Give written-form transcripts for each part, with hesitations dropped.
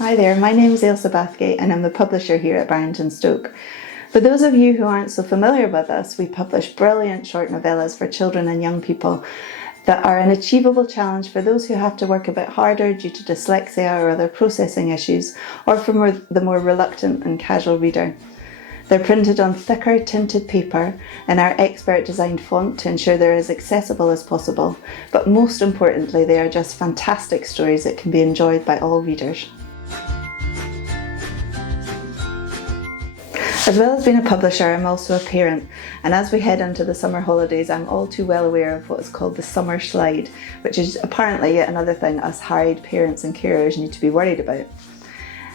Hi there, my name is Ailsa Bathgate and I'm the publisher here at Barrington Stoke. For those of you who aren't so familiar with us, we publish brilliant short novellas for children and young people that are an achievable challenge for those who have to work a bit harder due to dyslexia or other processing issues, or for the more reluctant and casual reader. They're printed on thicker tinted paper in our expert designed font to ensure they're as accessible as possible, but most importantly they are just fantastic stories that can be enjoyed by all readers. As well as being a publisher, I'm also a parent, and as we head into the summer holidays, I'm all too well aware of what is called the summer slide, which is apparently yet another thing us harried parents and carers need to be worried about.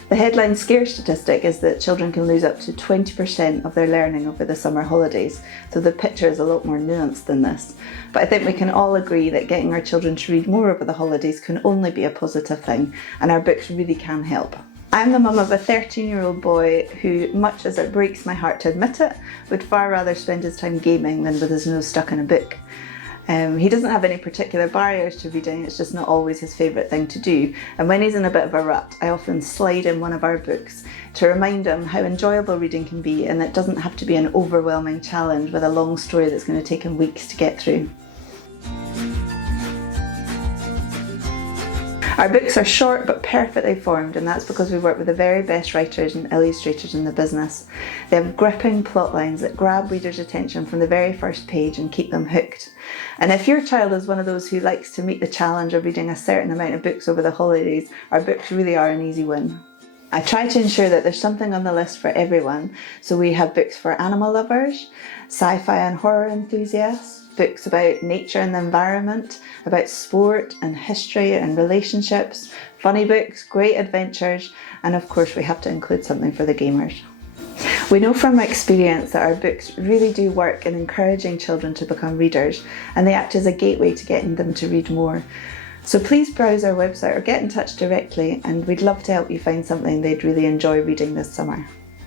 The headline scare statistic is that children can lose up to 20% of their learning over the summer holidays, so the picture is a lot more nuanced than this. But I think we can all agree that getting our children to read more over the holidays can only be a positive thing, and our books really can help. I'm the mum of a 13-year-old boy who, much as it breaks my heart to admit it, would far rather spend his time gaming than with his nose stuck in a book. He doesn't have any particular barriers to reading, it's just not always his favourite thing to do, and when he's in a bit of a rut I often slide in one of our books to remind him how enjoyable reading can be, and it doesn't have to be an overwhelming challenge with a long story that's going to take him weeks to get through. Our books are short but perfectly formed, and that's because we work with the very best writers and illustrators in the business. They have gripping plot lines that grab readers' attention from the very first page and keep them hooked. And if your child is one of those who likes to meet the challenge of reading a certain amount of books over the holidays, our books really are an easy win. I try to ensure that there's something on the list for everyone, so we have books for animal lovers, sci-fi and horror enthusiasts, books about nature and the environment, about sport and history and relationships, funny books, great adventures, and of course we have to include something for the gamers. We know from experience that our books really do work in encouraging children to become readers, and they act as a gateway to getting them to read more. So please browse our website or get in touch directly, and we'd love to help you find something they'd really enjoy reading this summer.